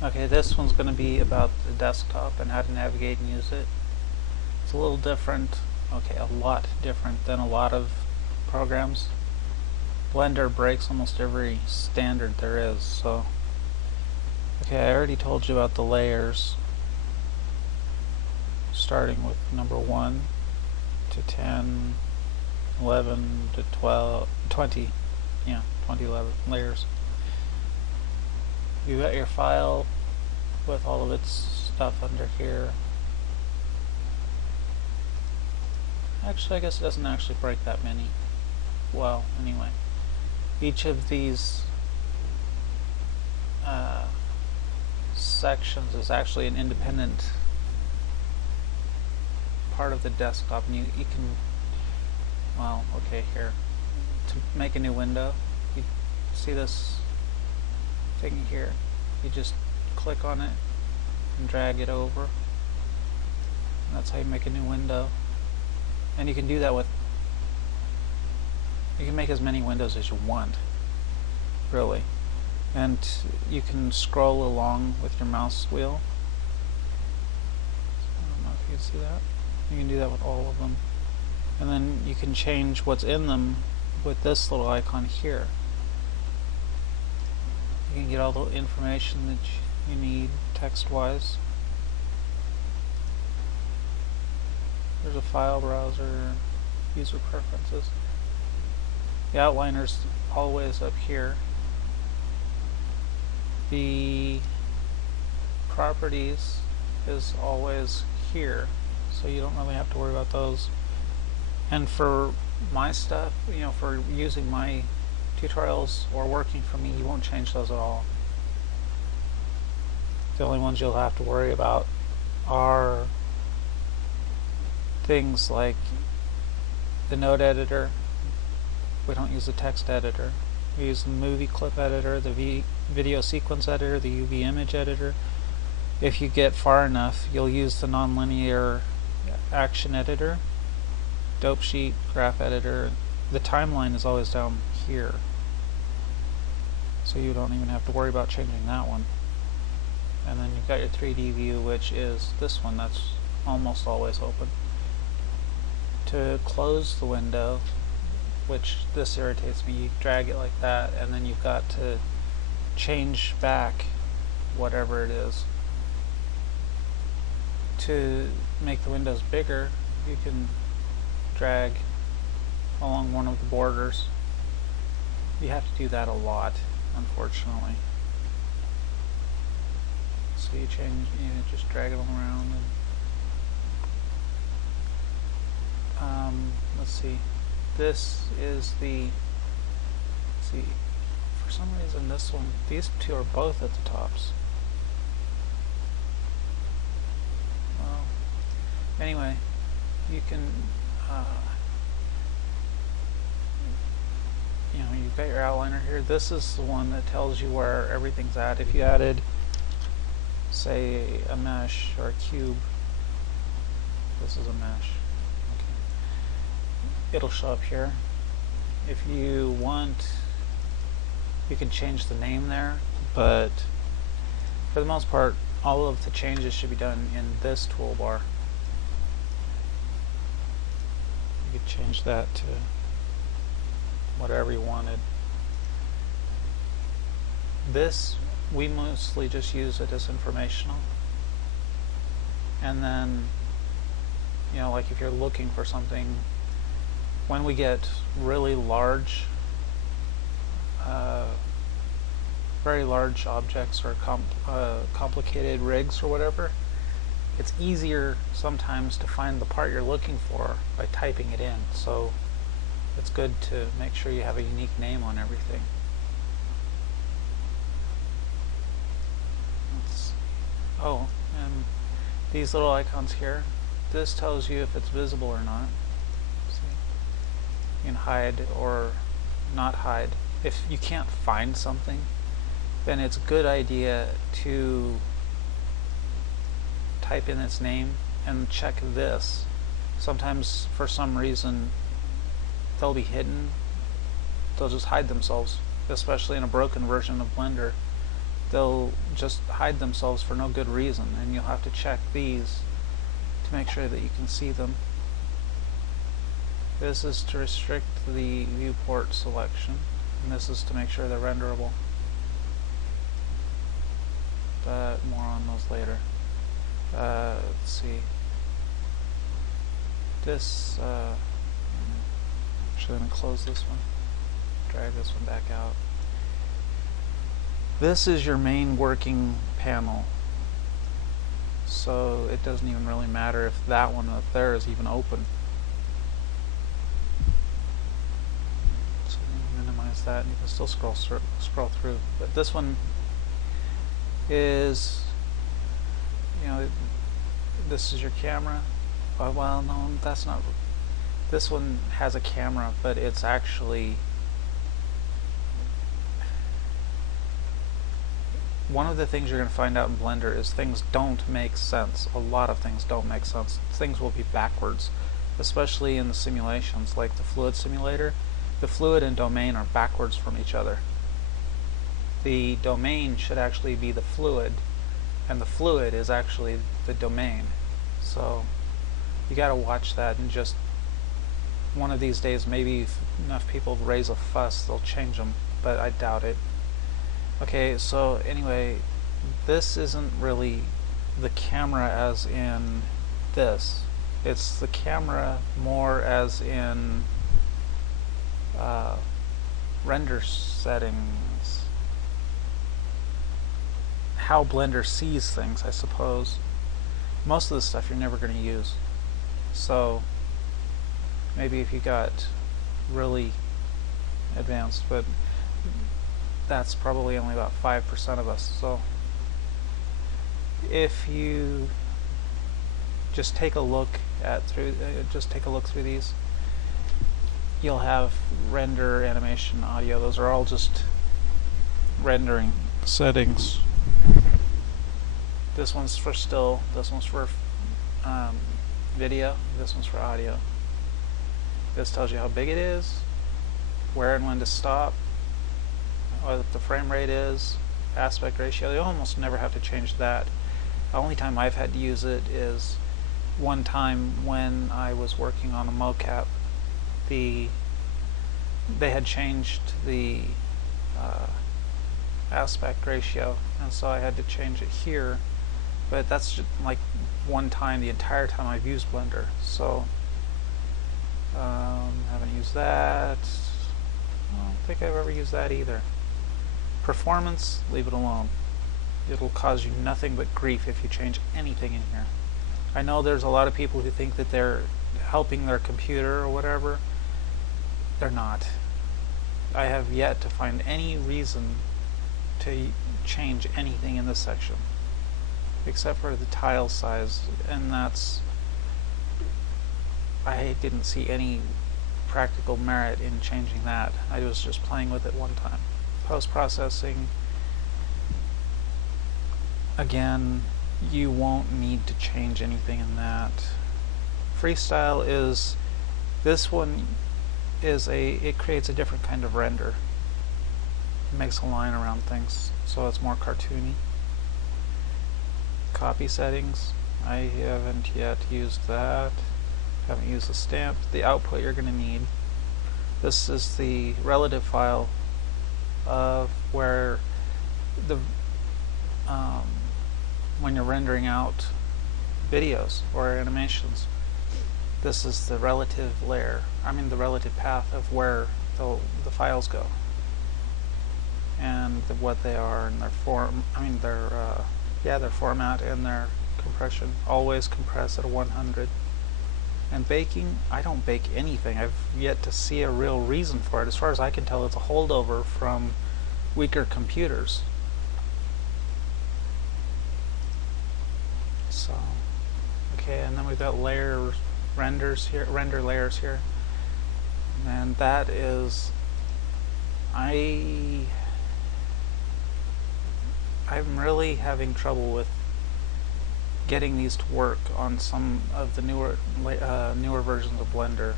Okay, this one's going to be about the desktop and how to navigate and use it. It's a little different, okay, a lot different than a lot of programs. Blender breaks almost every standard there is, so. Okay, I already told you about the layers, starting with number 1 to 10, 11 to 12, 20, yeah, 20 layers. You got your file with all of its stuff under here. Actually, I guess it doesn't actually break that many. Well, anyway, each of these sections is actually an independent part of the desktop, and you can, well, okay, here, to make a new window, you see this thing here, you just click on it and drag it over, and that's how you make a new window. And you can do that with, you can make as many windows as you want, really. And you can scroll along with your mouse wheel. I don't know if you can see that. You can do that with all of them. And then you can change what's in them with this little icon here. You can get all the information that you need text-wise. There's a file browser, user preferences. The outliner's always up here. The properties is always here, so you don't really have to worry about those. And for my stuff, you know, for using my tutorials or working for me, you won't change those at all. The only ones you'll have to worry about are things like the node editor. We don't use the text editor. We use the movie clip editor, the video sequence editor, the UV image editor. If you get far enough, you'll use the nonlinear action editor, dope sheet, graph editor. The timeline is always down here, so you don't even have to worry about changing that one. And then you've got your 3D view, which is this one that's almost always open. To close the window, which this irritates me, you drag it like that, and then you've got to change back whatever it is. To make the windows bigger, you can drag along one of the borders. You have to do that a lot, unfortunately. So you just drag them around, and let's see. This is the, let's see, for some reason this one, these two are both at the tops. Well, anyway, you can, you know, you've got your outliner here. This is the one that tells you where everything's at. If you added, say, a mesh or a cube, this is a mesh. It'll show up here. If you want, you can change the name there, but for the most part, all of the changes should be done in this toolbar. You could change that to whatever you wanted. This, we mostly just use it as informational. And then, you know, like if you're looking for something, when we get really large, very large objects or complicated rigs or whatever, it's easier sometimes to find the part you're looking for by typing it in. So it's good to make sure you have a unique name on everything. Oh, and these little icons here, this tells you if it's visible or not. You can hide or not hide. If you can't find something, then it's a good idea to type in its name and check this. Sometimes for some reason they'll be hidden. They'll just hide themselves, especially in a broken version of Blender. they'll just hide themselves for no good reason, and you'll have to check these to make sure that you can see them. This is to restrict the viewport selection, and this is to make sure they're renderable. But more on those later. Let's see. This, actually, I'm going to close this one, drag this one back out. This is your main working panel, so it doesn't even really matter if that one up there is even open. So minimize that, and you can still scroll through. But this one is, you know, this is your camera. Well, no, that's not. This one has a camera, but it's actually one of the things you're going to find out in Blender is things don't make sense. A lot of things don't make sense. Things will be backwards, especially in the simulations, like the fluid simulator. The fluid and domain are backwards from each other. The domain should actually be the fluid, and the fluid is actually the domain. So you got to watch that, and just one of these days, maybe if enough people raise a fuss, they'll change them, but I doubt it. Okay, so anyway, this isn't really the camera as in this. It's the camera more as in render settings. How Blender sees things, I suppose. Most of the stuff you're never going to use. So maybe if you got really advanced, but that's probably only about 5% of us. So if you just take a look through these, you'll have render, animation, audio. Those are all just rendering settings. This one's for still, this one's for video, this one's for audio. This tells you how big it is, where and when to stop, what the frame rate is, aspect ratio. You almost never have to change that. The only time I've had to use it is one time when I was working on a mocap. They had changed the aspect ratio, and so I had to change it here, but that's just like one time the entire time I've used Blender. So haven't used that. I don't think I've ever used that either. Performance, leave it alone. It'll cause you nothing but grief if you change anything in here. I know there's a lot of people who think that they're helping their computer or whatever. They're not. I have yet to find any reason to change anything in this section, except for the tile size, and that's, I didn't see any practical merit in changing that. I was just playing with it one time. Post-processing, again, you won't need to change anything in that. Freestyle is, this one is it creates a different kind of render. It makes a line around things, so it's more cartoony. Copy settings, I haven't yet used that. Haven't used the stamp. The output you're going to need. This is the relative file of where the when you're rendering out videos or animations. This is the relative layer. I mean the relative path of where the files go, and what they are, and their form. I mean their their format and their compression. Always compress at 100. And baking, I don't bake anything. I've yet to see a real reason for it. As far as I can tell, it's a holdover from weaker computers. So, okay, and then we've got render layers here. And that is, I'm really having trouble with getting these to work on some of the newer versions of Blender.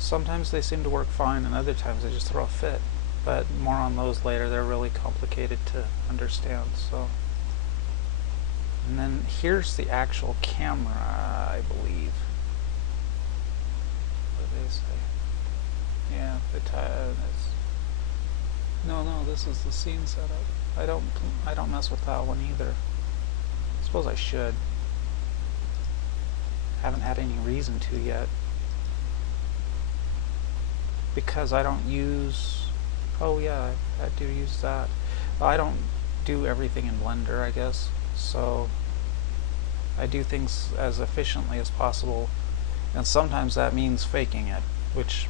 Sometimes they seem to work fine, and other times they just throw a fit. but more on those later. They're really complicated to understand. So, and then here's the actual camera, I believe. What do they say? Yeah, no, this is the scene setup. I don't mess with that one either. I suppose I should. Haven't had any reason to yet. Because I don't use... Oh yeah, I do use that. Well, I don't do everything in Blender, I guess. So I do things as efficiently as possible. And sometimes that means faking it, which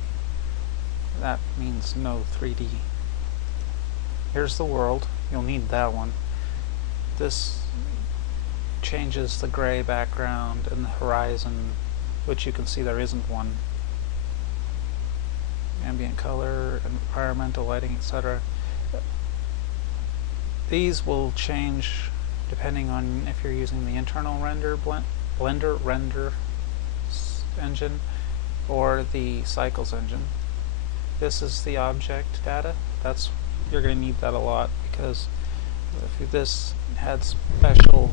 that means no 3D. Here's the world. You'll need that one. This changes the gray background and the horizon, which you can see there isn't one. Ambient color, environmental lighting, etc. These will change depending on if you're using the internal Blender render engine or the cycles engine. This is the object data. You're going to need that a lot, because if this had special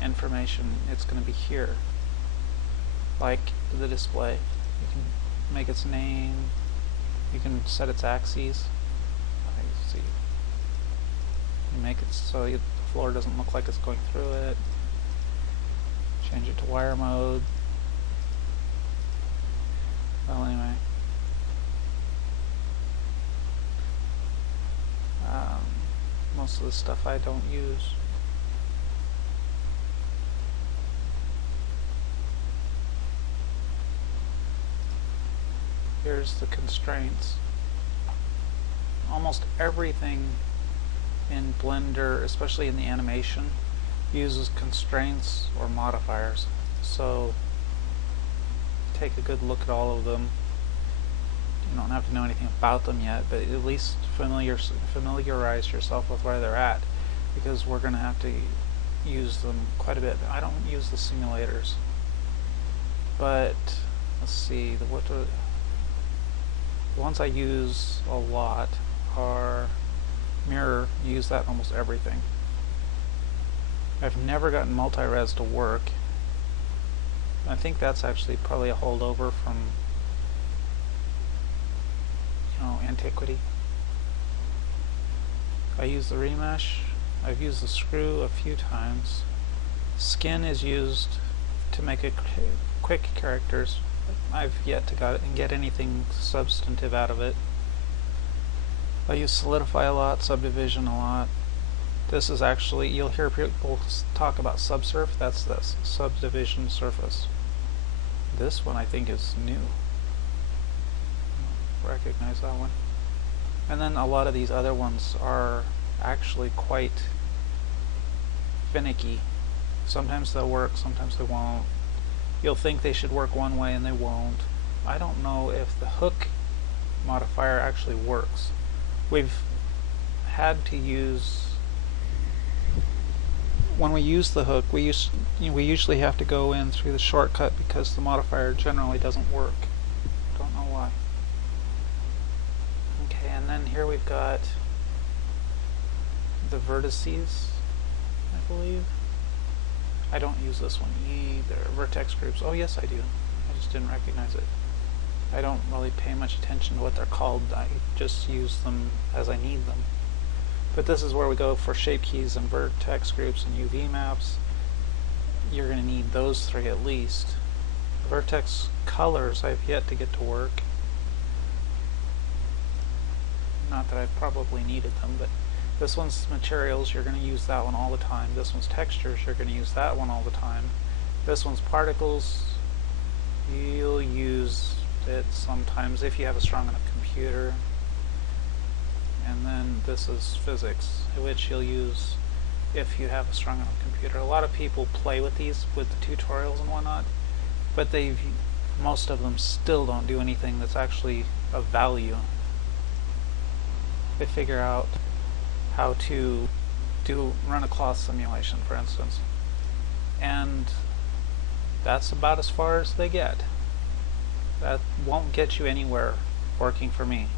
information, it's going to be here, like the display. You can make its name, you can set its axes. See, you make it so the floor doesn't look like it's going through it. Change it to wire mode. Well, anyway. Most of the stuff I don't use. Here's the constraints. Almost everything in Blender, especially in the animation, uses constraints or modifiers. So take a good look at all of them. You don't have to know anything about them yet, but at least familiarize yourself with where they're at, because we're going to have to use them quite a bit. I don't use the simulators, but let's see, the ones I use a lot are mirror. Use that in almost everything. I've never gotten multi-res to work. I think that's actually probably a holdover from antiquity. I use the remesh. I've used the screw a few times. Skin is used to make it quick characters. I've yet to get anything substantive out of it. I use solidify a lot, subdivision a lot. This is actually, you'll hear people talk about subsurf. That's the subdivision surface. This one I think is new. Recognize that one. And then a lot of these other ones are actually quite finicky. Sometimes they'll work, sometimes they won't. You'll think they should work one way and they won't. I don't know if the hook modifier actually works. We've had to use, when we use the hook, we usually have to go in through the shortcut because the modifier generally doesn't work. Don't know why. Okay, and then here we've got the vertices, I believe. I don't use this one either. Vertex groups. Oh yes, I do. I just didn't recognize it. I don't really pay much attention to what they're called. I just use them as I need them. But this is where we go for shape keys and vertex groups and UV maps. You're going to need those three at least. Vertex colors I've yet to get to work. Not that I've probably needed them, but this one's materials, you're going to use that one all the time. This one's textures, you're going to use that one all the time. This one's particles, you'll use it sometimes if you have a strong enough computer. And then this is physics, which you'll use if you have a strong enough computer. A lot of people play with these with the tutorials and whatnot, but most of them still don't do anything that's actually of value. They figure out how to run a cloth simulation, for instance, and that's about as far as they get. That won't get you anywhere working for me.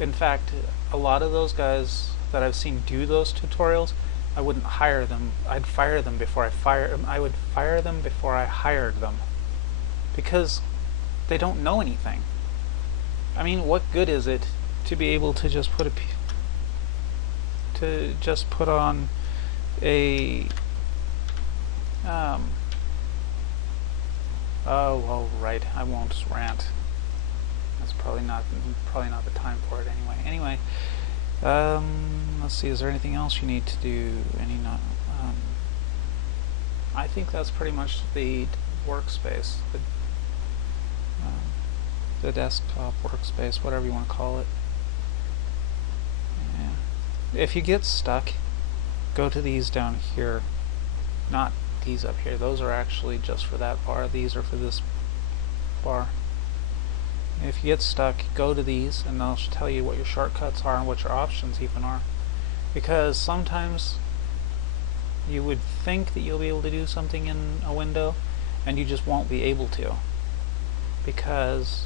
In fact, a lot of those guys that I've seen do those tutorials, I wouldn't hire them. I'd fire them before I would fire them before I hired them, because they don't know anything. I mean, what good is it to be able to just put on a oh well, right, I won't rant. That's probably not the time for it anyway. Let's see, is there anything else you need to do? I think that's pretty much the workspace, the desktop workspace, whatever you want to call it. Yeah. If you get stuck, go to these down here, not these up here. Those are actually just for that bar. These are for this bar. If you get stuck, go to these and they'll tell you what your shortcuts are and what your options even are. Because sometimes you would think that you'll be able to do something in a window and you just won't be able to, because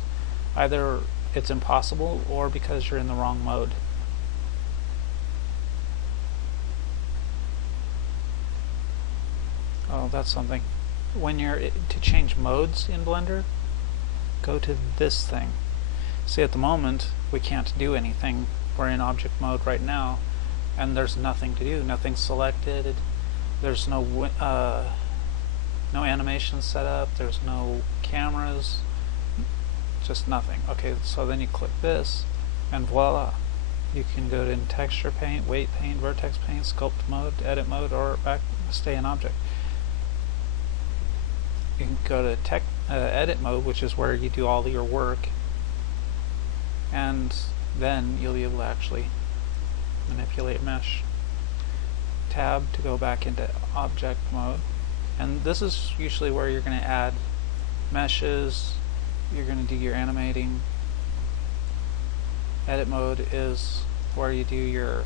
either it's impossible or because you're in the wrong mode. Oh, that's something. When you're to change modes in Blender, go to this thing. See, at the moment we can't do anything. We're in object mode right now and there's nothing to do, nothing selected, there's no animation set up, there's no cameras, just nothing. Okay, so then you click this and voila, you can go to texture paint, weight paint, vertex paint, sculpt mode, edit mode, or stay in object. You can go to edit mode, which is where you do all your work, and then you'll be able to actually manipulate mesh. Tab to go back into object mode, and this is usually where you're going to add meshes, you're going to do your animating. Edit mode is where you do your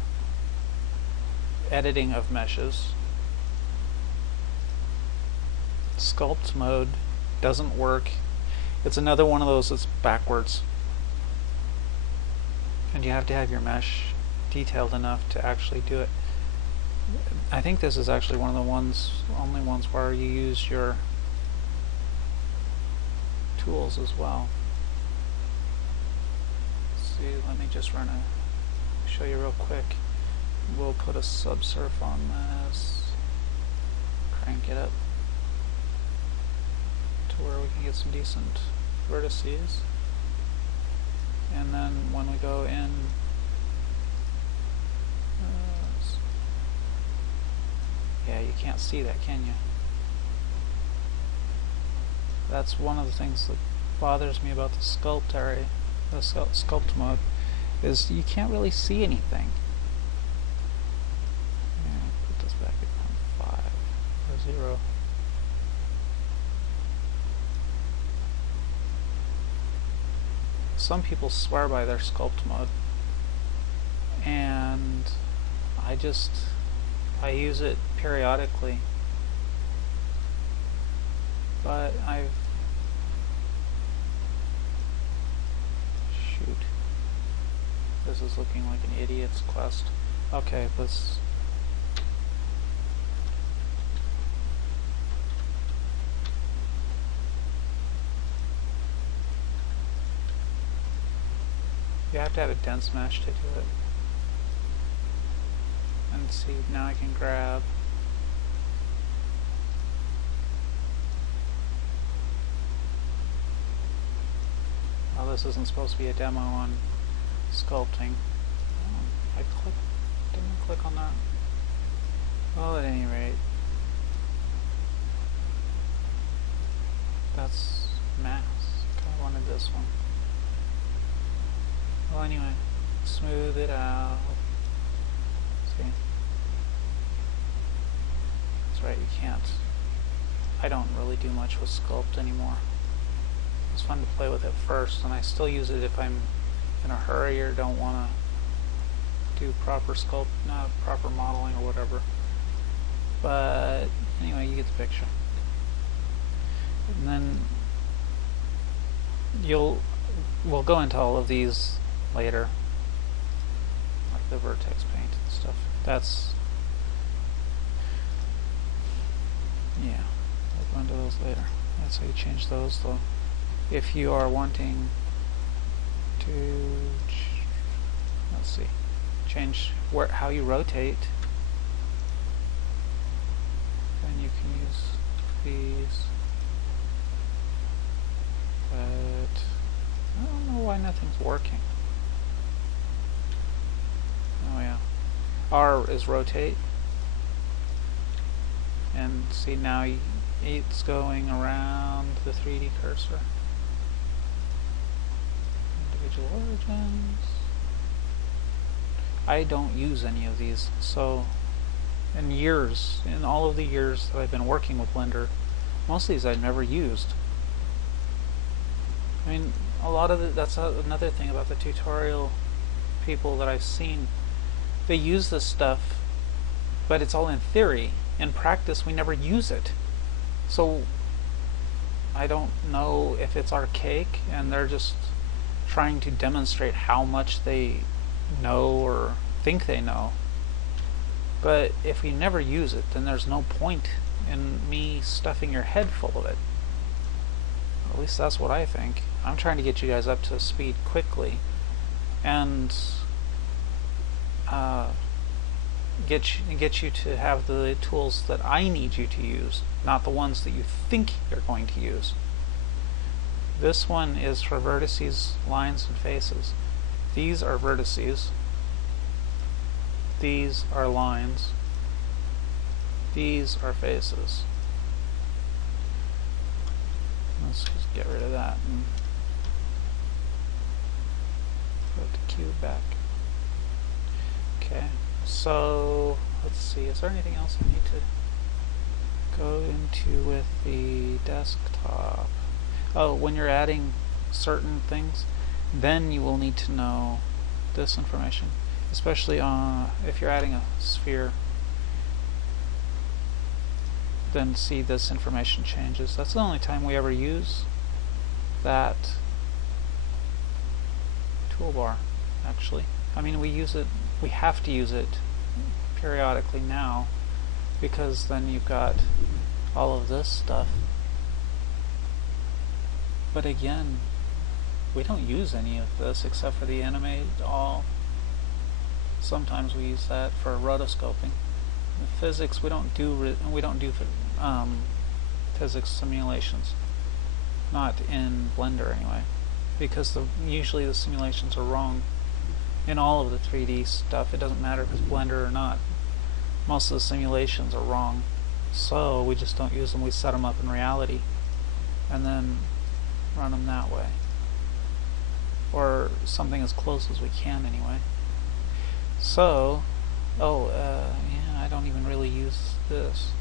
editing of meshes. Sculpt mode doesn't work. It's another one of those that's backwards, and you have to have your mesh detailed enough to actually do it. I think this is actually one of the only ones where you use your tools as well. Let's see, let me just show you real quick. We'll put a subsurf on this, crank it up to where we can get some decent vertices, and then when we go in, yeah, you can't see that, can you? That's one of the things that bothers me about the sculpt area, the sculpt mode, is you can't really see anything. Yeah, put this back at 5 or 0. Some people swear by their sculpt mode, and I use it periodically, but shoot, this is looking like an idiot's quest. Okay, let's you have to have a dense mesh to do it. And see, now I can grab oh, this isn't supposed to be a demo on sculpting. Didn't click on that. Well, at any rate, that's mask. I wanted this one. Well, anyway, smooth it out. See? That's right, you can't. I don't really do much with sculpt anymore. It's fun to play with it first, and I still use it if I'm in a hurry or don't want to do proper proper modeling or whatever. But anyway, you get the picture. And then we'll go into all of these later, like the vertex paint and stuff. That's, yeah, we'll go into those later. That's how you change those, though. If you are wanting to, let's see, change how you rotate, then you can use these. But I don't know why nothing's working. Oh yeah, R is rotate, and see now it's going around the 3D cursor. Individual origins. I don't use any of these, so in all of the years that I've been working with Blender, most of these I've never used. I mean, a lot of that's another thing about the tutorial people that I've seen. They use this stuff, but it's all in theory. In practice, we never use it. So I don't know if it's archaic and they're just trying to demonstrate how much they know or think they know. But if we never use it, then there's no point in me stuffing your head full of it. At least that's what I think. I'm trying to get you guys up to speed quickly and get you to have the tools that I need you to use, not the ones that you think you're going to use. This one is for vertices, lines, and faces. These are vertices. These are lines. These are faces. Let's just get rid of that and put the cube back. Okay, so let's see, is there anything else I need to go into with the desktop? Oh, when you're adding certain things, then you will need to know this information, especially if you're adding a sphere. Then see this information changes. That's the only time we ever use that toolbar, actually. I mean, we use it, we have to use it periodically now, because then you've got all of this stuff. But again, we don't use any of this except for the animate all. Sometimes we use that for rotoscoping. The physics we don't do physics simulations, not in Blender anyway, because usually the simulations are wrong. In all of the 3D stuff, it doesn't matter if it's Blender or not. Most of the simulations are wrong, so we just don't use them. We set them up in reality and then run them that way, or something as close as we can anyway. So, yeah, I don't even really use this,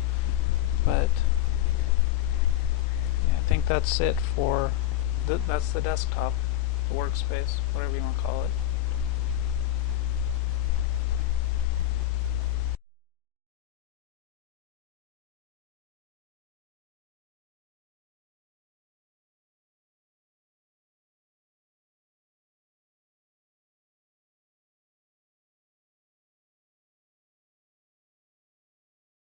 but yeah, I think that's it for that's the desktop, the workspace, whatever you want to call it.